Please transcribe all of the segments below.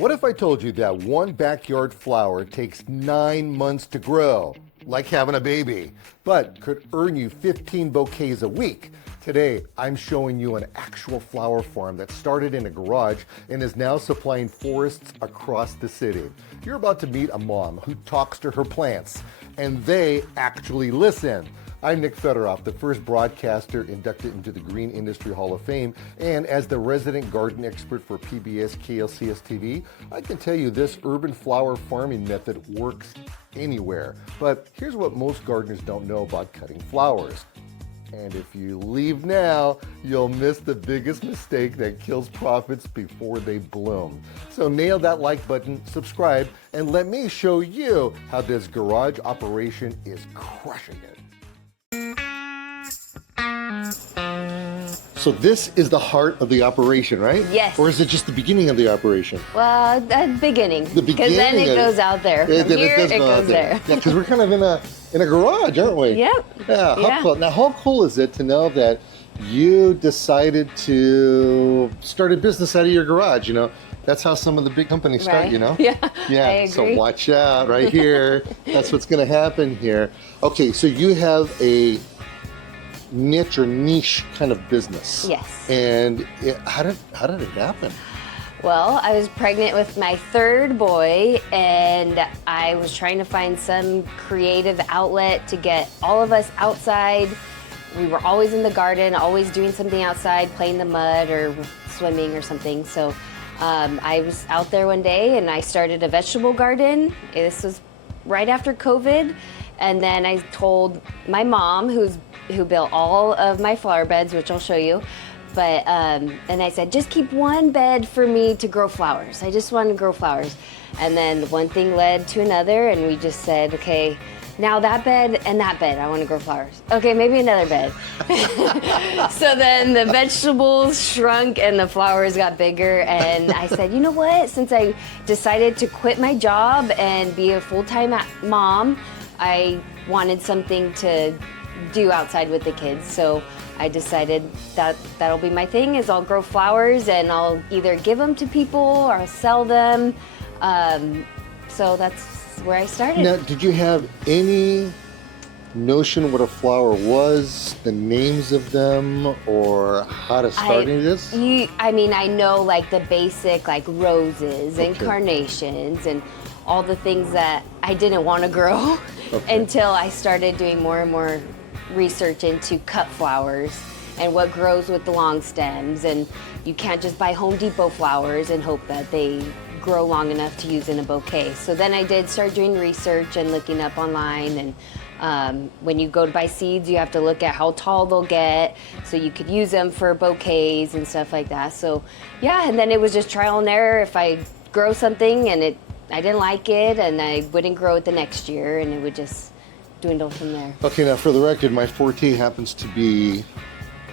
What if I told you that one backyard flower takes 9 months to grow, like having a baby, but could earn you 15 bouquets a week? Today, I'm showing you an actual flower farm that started in a garage and is now supplying florists across the city. You're about to meet a mom who talks to her plants, and they actually listen. I'm Nick Federoff, the first broadcaster inducted into the Green Industry Hall of Fame, and as the resident garden expert for PBS KLCS TV, I can tell you this urban flower farming method works anywhere. But here's what most gardeners don't know about cutting flowers. And if you leave now, you'll miss the biggest mistake that kills profits before they bloom. So nail that like button, subscribe, and let me show you how this garage operation is crushing it. So this is the heart of the operation, right? Yes. Or is it just the beginning of the operation? Well, the beginning. The beginning. Because then it goes out there. From here, it goes there. Yeah, because we're kind of in a garage, aren't we? Yep. Yeah. How cool. Now, how cool is it to know that you decided to start a business out of your garage? You know, that's how some of the big companies start. Right. You know. Yeah. Yeah. I agree. So watch out, right here. That's what's going to happen here. Okay. So you have a niche kind of business. Yes. And how did it happen? Well, I was pregnant with my third boy, and I was trying to find some creative outlet to get all of us outside. We were always in the garden, always doing something outside, playing the mud or swimming or something. So I was out there one day and I started a vegetable garden. This was right after COVID. And then I told my mom, who built all of my flower beds, which I'll show you. But and I said, just keep one bed for me to grow flowers. I just want to grow flowers. And then one thing led to another, and we just said, okay, now that bed and that bed, I want to grow flowers. Okay, maybe another bed. So then the vegetables shrunk and the flowers got bigger. And I said, you know what? Since I decided to quit my job and be a full-time mom, I wanted something to do outside with the kids. So I decided that that'll be my thing, is I'll grow flowers and I'll either give them to people or I'll sell them. So that's where I started. Now, did you have any notion what a flower was, the names of them, or how to start any of this? I mean, I know like the basic, like roses and carnations and all the things that I didn't want to grow until I started doing more and more research into cut flowers and what grows with the long stems. And you can't just buy Home Depot flowers and hope that they grow long enough to use in a bouquet. So then I did start doing research and looking up online. And when you go to buy seeds, you have to look at how tall they'll get so you could use them for bouquets and stuff like that. So yeah, and then it was just trial and error. If I grow something and I didn't like it, and I wouldn't grow it the next year, and it would just dwindle from there. Okay, now for the record, my forte happens to be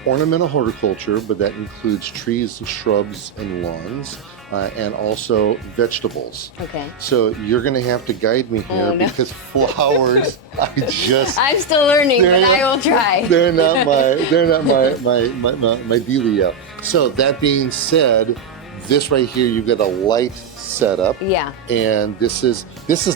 ornamental horticulture, but that includes trees and shrubs and lawns, and also vegetables. Okay. So you're going to have to guide me here because flowers, I'm still learning, but I will try. They're not my dealio. So that being said, this right here, you've got a light setup. Yeah. And this is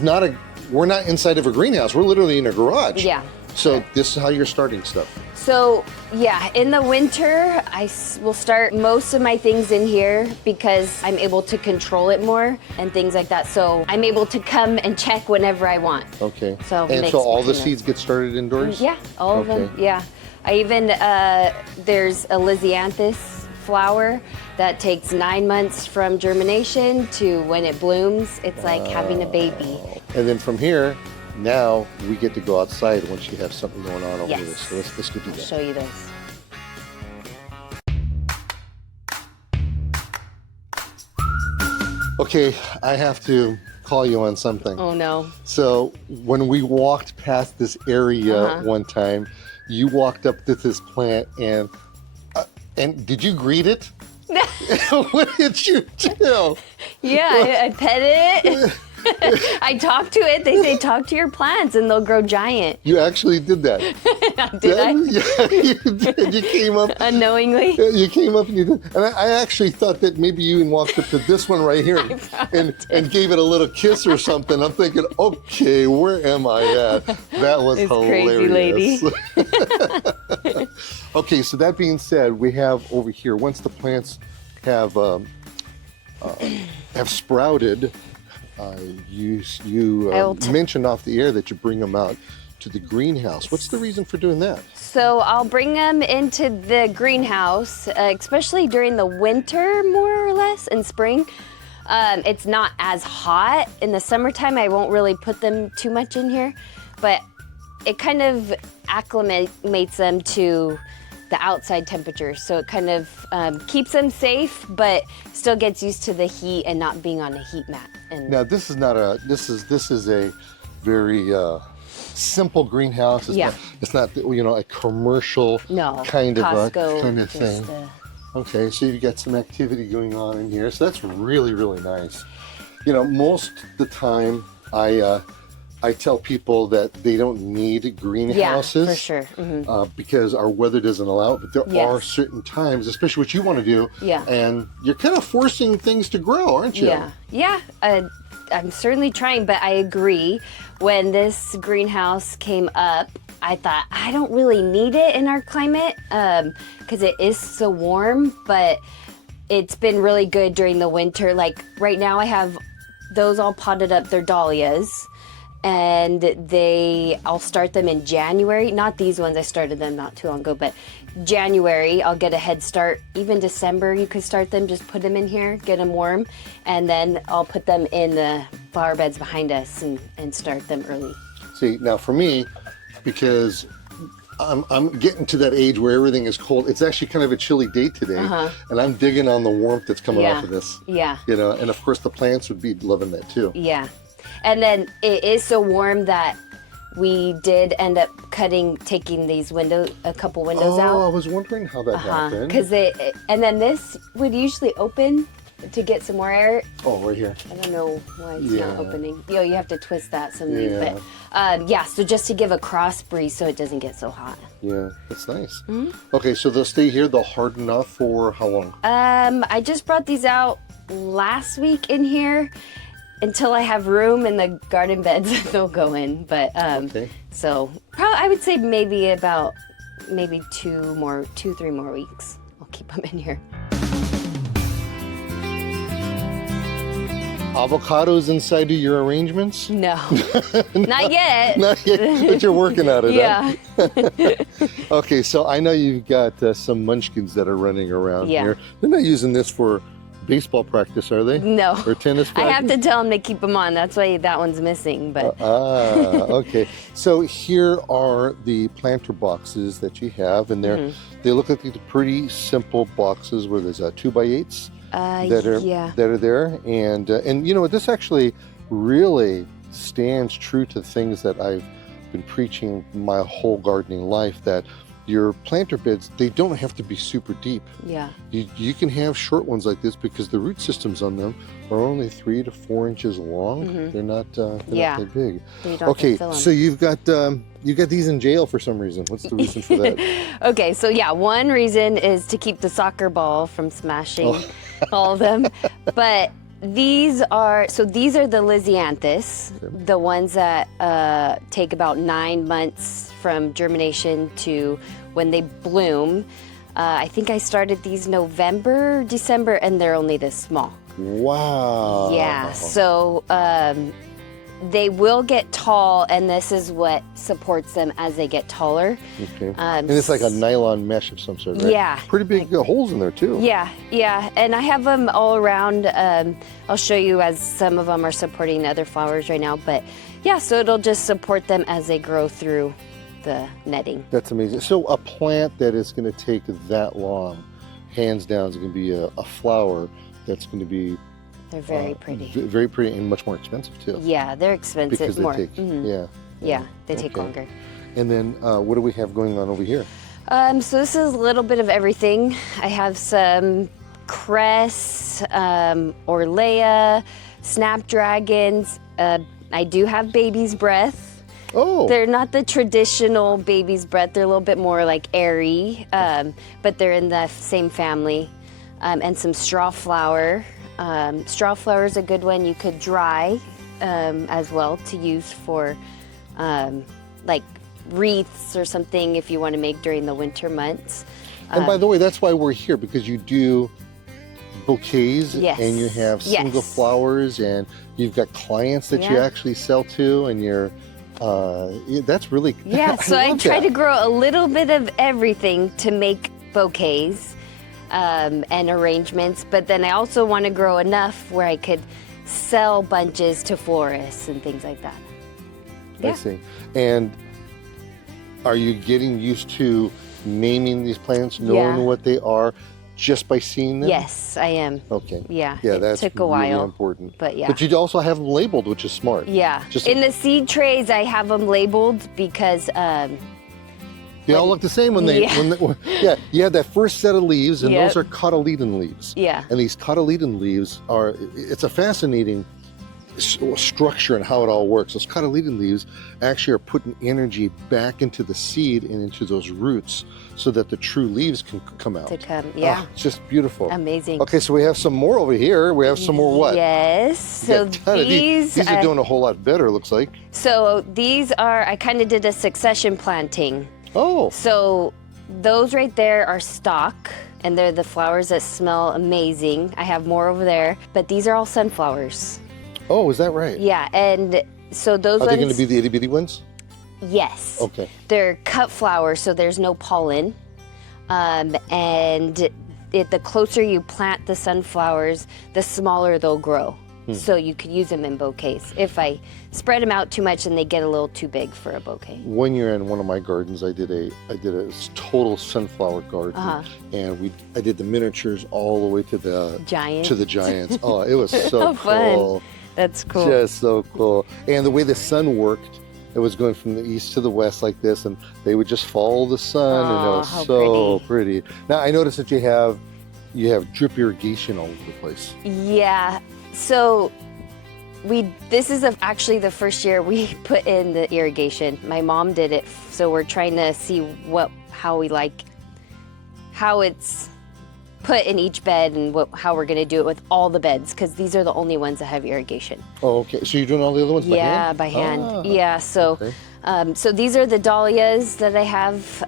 not we're not inside of a greenhouse. We're literally in a garage. Yeah. So this is how you're starting stuff. So yeah, in the winter, I will start most of my things in here because I'm able to control it more and things like that. So I'm able to come and check whenever I want. Okay. So all the seeds get started indoors? Yeah, all of them. Yeah. I even there's a Lysianthus flower that takes 9 months from germination to when it blooms. It's like having a baby. And then from here, now we get to go outside once you have something going on over there. So let's go do that. I'll show you this. Okay, I have to call you on something. Oh no. So when we walked past this area one time, you walked up to this plant and did you greet it? What did you do? Yeah, I pet it. I talk to it. They say talk to your plants and they'll grow giant. You actually did that. Did I? Yeah, you did. You came up. Unknowingly? You came up and you did. And I actually thought that maybe you even walked up to this one right here and gave it a little kiss or something. I'm thinking, okay, where am I at? That was It's hilarious. crazy lady. Okay, so that being said, we have over here, once the plants have sprouted, you mentioned off the air that you bring them out to the greenhouse. What's the reason for doing that? So I'll bring them into the greenhouse, especially during the winter, more or less, and spring. It's not as hot. In the summertime, I won't really put them too much in here, but it kind of acclimates them to the outside temperature. So it kind of keeps them safe, but still gets used to the heat and not being on a heat mat. And Now, this is a very simple greenhouse. It's not a commercial kind of thing. Okay, so you've got some activity going on in here. So that's really, really nice. Most of the time I tell people that they don't need greenhouses. Yeah, for sure. Mm-hmm. Because our weather doesn't allow it. But there are certain times, especially what you want to do, and you're kind of forcing things to grow, aren't you? Yeah. I'm certainly trying, but I agree. When this greenhouse came up, I thought, I don't really need it in our climate because it is so warm, but it's been really good during the winter. Like right now I have those all potted up, they're dahlias. And I'll start them in January. Not these ones, I started them not too long ago, but January, I'll get a head start. Even December, you could start them, just put them in here, get them warm, and then I'll put them in the flower beds behind us and start them early. See, now for me, because I'm getting to that age where everything is cold. It's actually kind of a chilly day today, and I'm digging on the warmth that's coming off of this. Yeah. And of course the plants would be loving that too. Yeah. And then it is so warm that we did end up taking these a couple windows out. Oh, I was wondering how that happened. And then this would usually open to get some more air. Oh, right here. I don't know why it's not opening. You have to twist that something. But so just to give a cross breeze so it doesn't get so hot. Yeah, that's nice. Okay, so they'll stay here. They'll harden up for how long? I just brought these out last week in here. Until I have room in the garden beds, they'll go in. But so probably I would say maybe 2, 3 more weeks. I'll keep them in here. Avocados inside of your arrangements? No, not yet. Not yet, but you're working at it. Yeah. Huh? Okay, so I know you've got some munchkins that are running around here. They're not using this for baseball practice, are they? No. Or tennis practice? I have to tell them to keep them on. That's why that one's missing. But okay. So here are the planter boxes that you have, and they look like these pretty simple boxes where there's 2x8s that are there, and this actually really stands true to things that I've been preaching my whole gardening life, that your planter beds, they don't have to be super deep. Yeah. You can have short ones like this because the root systems on them are only 3 to 4 inches long. They're not that big. Okay, so you've got these in jail for some reason. What's the reason for that? Okay, so one reason is to keep the soccer ball from smashing all of them. But these are the Lysianthus, the ones that take about 9 months from germination to when they bloom. I think I started these November, December, and they're only this small. Wow. Yeah, so they will get tall, and this is what supports them as they get taller. Okay. And it's like a nylon mesh of some sort, right? Yeah. Pretty big holes in there, too. Yeah. And I have them all around. I'll show you as some of them are supporting other flowers right now. But yeah, so it'll just support them as they grow through the netting. That's amazing. So a plant that is going to take that long, hands down, is going to be a flower that's going to be... They're very pretty. Very pretty and much more expensive, too. Yeah, they're expensive. Because they more. take, they take longer. And then what do we have going on over here? So this is a little bit of everything. I have some cress, orlea, snapdragons. I do have baby's breath. Oh. They're not the traditional baby's breath. They're a little bit more like airy, but they're in the same family. And some straw flower. Straw flower is a good one. You could dry as well to use for like wreaths or something if you want to make during the winter months. And by the way, that's why we're here, because you do bouquets, Yes. and you have single Yes. flowers, and you've got clients that you Yeah. actually sell to, and you're that's really Yeah, so I love try that. to grow a little bit of everything to make bouquets and arrangements, but then I also want to grow enough where I could sell bunches to florists and things like that. I Yeah. see. And are you getting used to naming these plants, knowing Yeah. what they are, just by seeing them? Yes, I am. Okay. Yeah, Yeah, it that's took a really while, important. but yeah. But you also have them labeled, which is smart. Yeah, Just in the seed trays I have them labeled because they all look the same when they, Yeah. yeah, you have that first set of leaves, and Yep. those are cotyledon leaves. Yeah. And these cotyledon leaves are, it's a fascinating structure and how it all works. Those cotyledon leaves actually are putting energy back into the seed and into those roots so that the true leaves can come out. to come, yeah, Ah, it's just beautiful. amazing. Okay, so we have some more over here. We have some more what? Yes, We so got a ton of these are doing a whole lot better, it looks like. So these are, I kind of did a succession planting. Oh, So those right there are stock, and they're the flowers that smell amazing. I have more over there, but these are all sunflowers. oh, is that right? Yeah, and so those Are ones, they going to be the itty bitty ones? yes. Okay. They're cut flowers, so there's no pollen. And the closer you plant the sunflowers, the smaller they'll grow. So you could use them in bouquets. If I spread them out too much, then they get a little too big for a bouquet. One year in one of my gardens, I did a total sunflower garden, and I did the miniatures all the way to the Giant. giants. Oh, it was so How fun. cool, That's cool. just so cool. And the way the sun worked, it was going from the east to the west like this, and they would just follow the sun, and it Aw, was how so pretty. Now I noticed that you have drip irrigation all over the place. Yeah. So this is actually the first year we put in the irrigation. My mom did it, so we're trying to see how it's put in each bed and how we're going to do it with all the beds, because these are the only ones that have irrigation. Oh, okay. So you're doing all the other ones by hand? Yeah, by hand. Ah, Yeah, so okay. so these are the dahlias that I have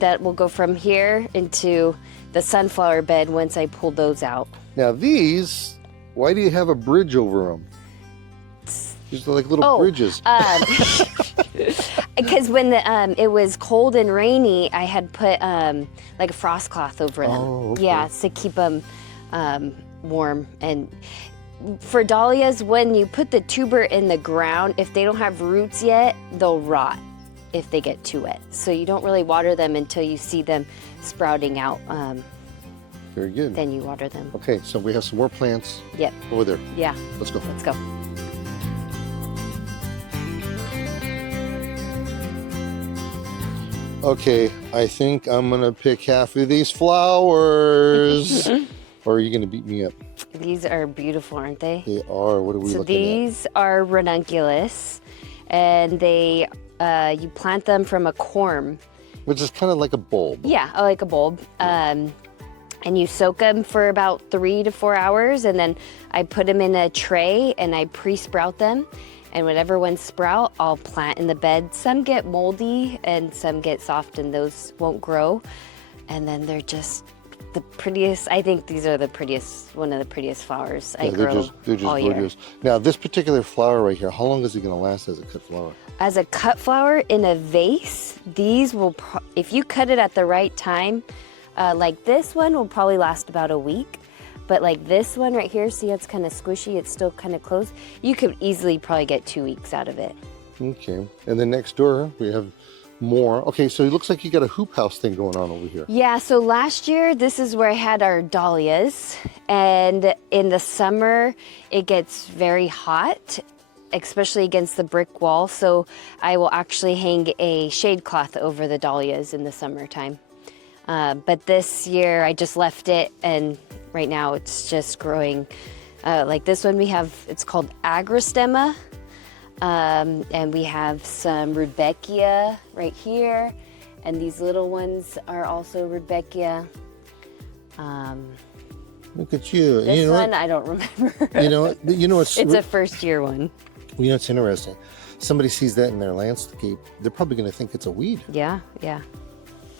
that will go from here into the sunflower bed once I pull those out. Now these, why do you have a bridge over them? These are like little bridges. Because when it was cold and rainy, I had put like a frost cloth over them. Oh, okay. Yeah, to keep them warm. And for dahlias, when you put the tuber in the ground, if they don't have roots yet, they'll rot if they get too wet. So you don't really water them until you see them sprouting out. Very good. Then you water them. Okay, so we have some more plants Yep. over there. Yeah. Let's go. Let's go. Okay, I think I'm gonna pick half of these flowers. Or are you gonna beat me up? These are beautiful, aren't they? They are. What are we So looking these are ranunculus, and they you plant them from a corm. at? Which is kind of like a bulb. Yeah, like a bulb. And you soak them for about 3 to 4 hours, and then I put them in a tray and I pre-sprout them. And whenever ones sprout, I'll plant in the bed. Some get moldy and some get soft, and those won't grow. And then they're just the prettiest. I think these are the prettiest, one of the prettiest flowers I grow they're just all year. gorgeous. Now, this particular flower right here, how long is it gonna last as a cut flower? As a cut flower in a vase, these will, if you cut it at the right time, like this one will probably last about a week. But like this one right here, see it's kind of squishy, it's still kind of closed. You could easily probably get 2 weeks out of it. Okay, and then next door we have more. Okay, so it looks like you got a hoop house thing going on over here. Yeah, so last year, this is where I had our dahlias. And in the summer, it gets very hot, especially against the brick wall. So I will actually hang a shade cloth over the dahlias in the summertime. But this year I just left it, and right now it's just growing. Like this one we have, it's called agrostemma. And we have some rudbeckia right here. And these little ones are also rudbeckia. Look at you. This you know one, what? I don't remember. You know what's It's a first year one. You know, it's interesting. Somebody sees that in their landscape, they're probably going to think it's a weed. Yeah, yeah.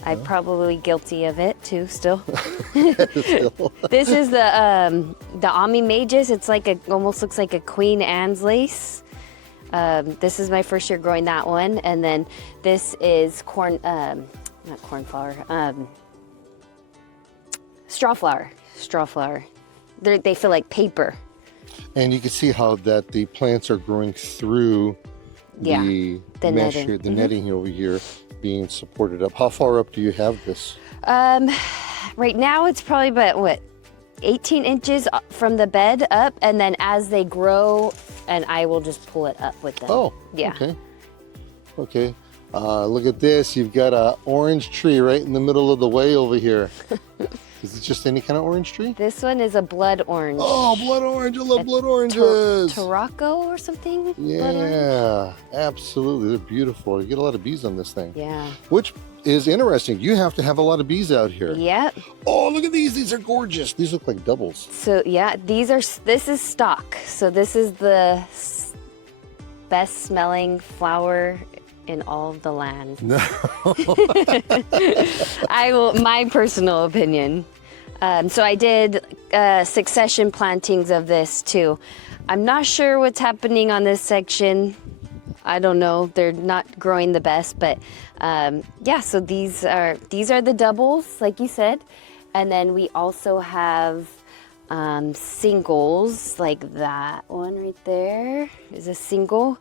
I'm probably guilty of it too, still. This is the Amimagus. It's like almost looks like a Queen Anne's lace. This is my first year growing that one, and then this is not cornflower, straw flower. Straw flower. They feel like paper. And you can see how that the plants are growing through the mesh netting. here, the netting over here, being supported up. How far up do you have this? Right now it's probably about 18 inches from the bed up, and then as they grow, and I will just pull it up with them. Oh, yeah. Okay. Okay. Look at this. You've got an orange tree right in the middle of the way over here. Is it just any kind of orange tree? This one is a blood orange. Oh, blood orange. I love blood oranges. Tarocco or something? Blood orange? Yeah, absolutely. They're beautiful. You get a lot of bees on this thing. Yeah. Which is interesting. You have to have a lot of bees out here. Yep. Oh, look at these. These are gorgeous. These look like doubles. So yeah, this is stock. So this is the best smelling flower in all of the land. No. My personal opinion. So I did succession plantings of this too. I'm not sure what's happening on this section. I don't know. They're not growing the best, but yeah. So these are the doubles, like you said, and then we also have singles, like that one right there is a single.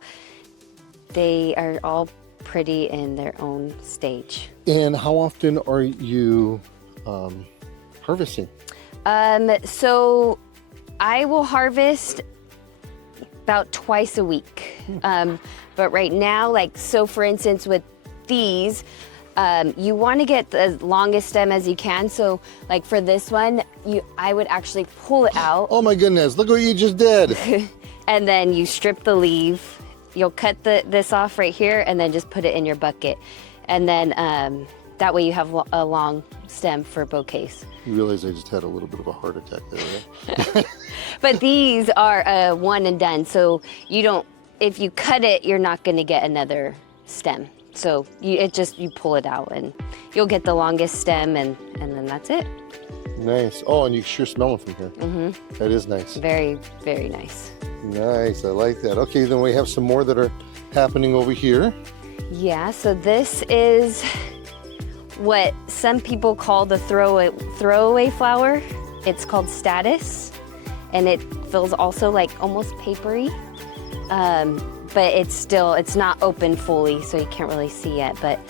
They are all pretty in their own stage. And how often are you harvesting? So I will harvest about twice a week. But right now, like, so for instance, with these, you want to get the longest stem as you can. So like for this one, I would actually pull it out. Oh my goodness, look what you just did. And then you strip the leaf. You'll cut this off right here and then just put it in your bucket. And then that way you have a long stem for bouquets. You realize I just had a little bit of a heart attack there, right? But these are one and done. So if you cut it, you're not gonna get another stem. So you pull it out and you'll get the longest stem and then that's it. Nice. Oh, and you sure smell them from here. Mm-hmm. That is nice. Very, very nice. Nice, I like that. Okay, then we have some more that are happening over here. Yeah, so this is what some people call the throwaway flower. It's called status, and it feels also like almost papery. But it's not open fully, so you can't really see yet. But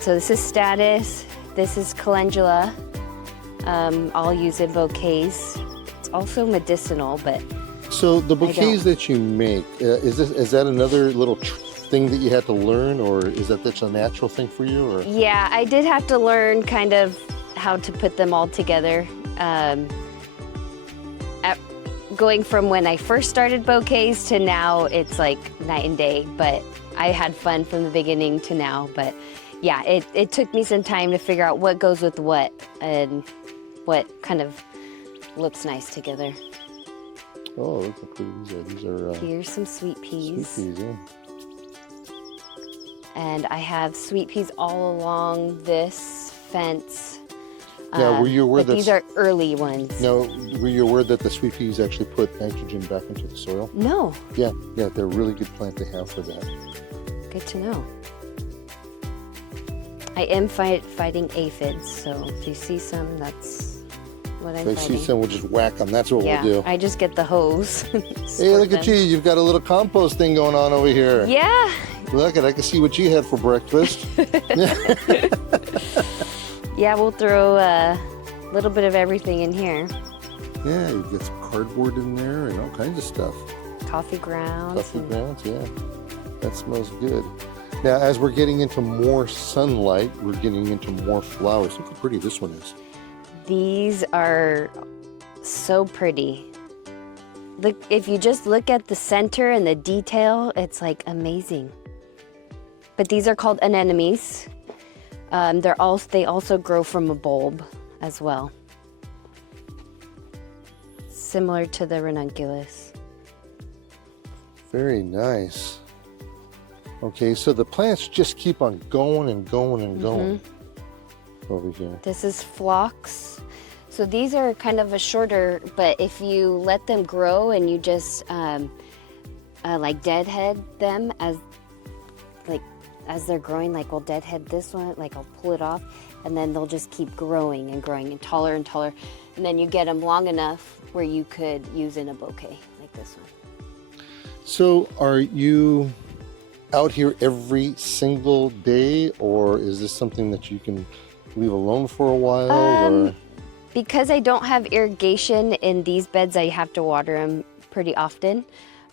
so this is status. This is calendula. I'll use in bouquets. It's also medicinal, but so the bouquets that you make, is that another little thing that you had to learn, or is that's a natural thing for you? Or? Yeah, I did have to learn kind of how to put them all together. Going from when I first started bouquets to now, it's like night and day, but I had fun from the beginning to now. But yeah, it took me some time to figure out what goes with what and what kind of looks nice together. Oh, look how pretty these are. Here's some sweet peas. Sweet peas, yeah. And I have sweet peas all along this fence. Now, were you aware that these are early ones? Now, were you aware that the sweet peas actually put nitrogen back into the soil? No. Yeah, they're a really good plant to have for that. Good to know. I am fighting aphids, so if you see some, that's what I'm fighting. If I see some, we'll just whack them. That's what we'll do. I just get the hose. Hey, look at you. You've got a little compost thing going on over here. Yeah. Look, I can see what you had for breakfast. Yeah, we'll throw a little bit of everything in here. Yeah, you get some cardboard in there and all kinds of stuff. Coffee grounds. Coffee grounds, yeah. That smells good. Now, as we're getting into more sunlight, we're getting into more flowers. Look how pretty this one is. These are so pretty. Look, if you just look at the center and the detail, it's like amazing. But these are called anemones. They also grow from a bulb as well, similar to the ranunculus. Very nice. Okay, so the plants just keep on going and going and going over here. This is phlox. So these are kind of a shorter, but if you let them grow and you just like deadhead them as they're growing, like we'll deadhead this one, like I'll pull it off, and then they'll just keep growing and growing and taller, and then you get them long enough where you could use in a bouquet like this one. So are you out here every single day, or is this something that you can leave alone for a while? Or? Because I don't have irrigation in these beds, I have to water them pretty often.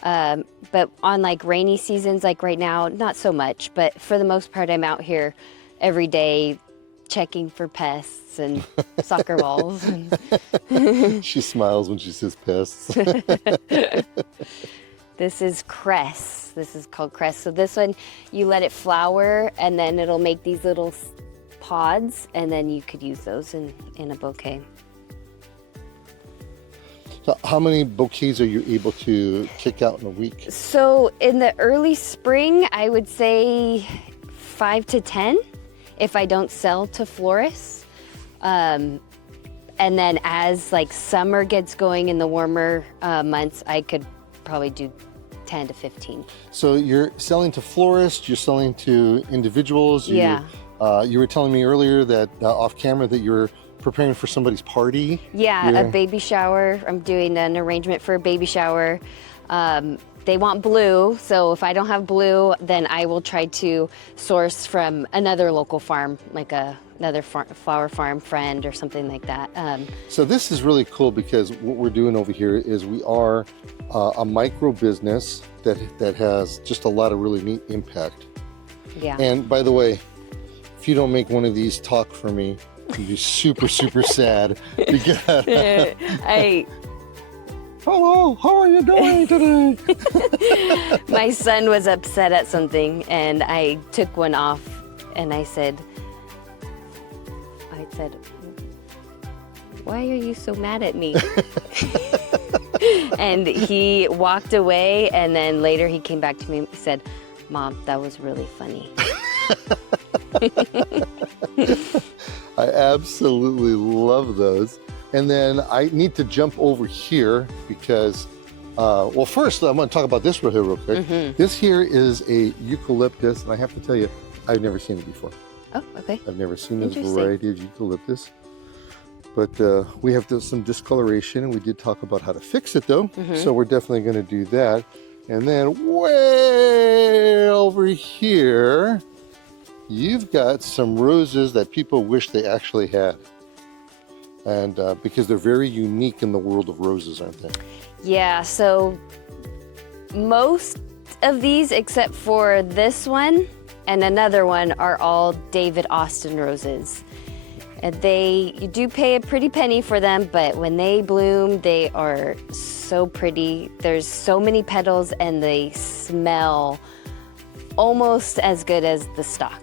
But on like rainy seasons, like right now, not so much, but for the most part, I'm out here every day checking for pests and soccer balls. She smiles when she says pests. This is cress. This is called cress. So this one, you let it flower and then it'll make these little pods, and then you could use those in a bouquet. So how many bouquets are you able to kick out in a week? So in the early spring, I would say 5 to 10 if I don't sell to florists. And then as like summer gets going in the warmer months, I could probably do 10 to 15. So you're selling to florists, you're selling to individuals. Yeah. You were telling me earlier that off camera that you're preparing for somebody's party. Yeah, a baby shower. I'm doing an arrangement for a baby shower. They want blue, so if I don't have blue, then I will try to source from another local farm, like another flower farm friend or something like that. So this is really cool because what we're doing over here is we are a micro business that has just a lot of really neat impact. Yeah. And by the way, if you don't make one of these talk for me, I'll be super, super sad because hello, how are you doing today? My son was upset at something and I took one off and I said, why are you so mad at me? And he walked away, and then later he came back to me and said, Mom, that was really funny. I absolutely love those. And then I need to jump over here because, well, first I'm going to talk about this real quick. This here is a eucalyptus, and I have to tell you, I've never seen it before. Oh, okay. I've never seen this variety of eucalyptus. But we have some discoloration, and we did talk about how to fix it, though. So we're definitely going to do that. And then way over here, you've got some roses that people wish they actually had. And because they're very unique in the world of roses, aren't they? Yeah, so most of these, except for this one and another one, are all David Austin roses. And you do pay a pretty penny for them, but when they bloom, they are so pretty. There's so many petals and they smell almost as good as the stock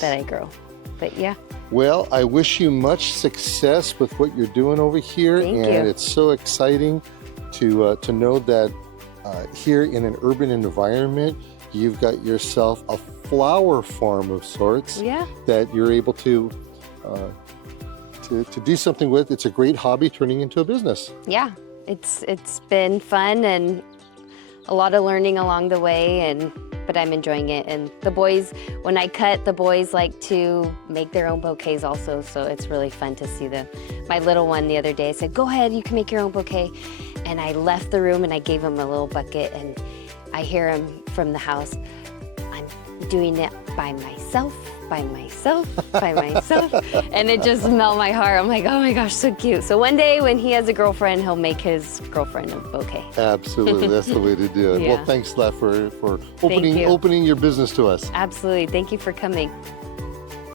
that I grow. But yeah. Well, I wish you much success with what you're doing over here. Thank you. It's so exciting to know that here in an urban environment, you've got yourself a flower farm of sorts that you're able to do something with. It's a great hobby turning into a business. Yeah, it's been fun and a lot of learning along the way, but I'm enjoying it. And the boys, when I cut, the boys like to make their own bouquets also, so it's really fun to see them. My little one the other day said, go ahead, you can make your own bouquet. And I left the room and I gave him a little bucket, and I hear him from the house, doing it by myself, and it just melted my heart. I'm like, oh my gosh, so cute. So one day when he has a girlfriend, he'll make his girlfriend a bouquet. Absolutely, that's the way to do it. Yeah. Well, thanks, Steph, for opening your business to us. Absolutely, thank you for coming.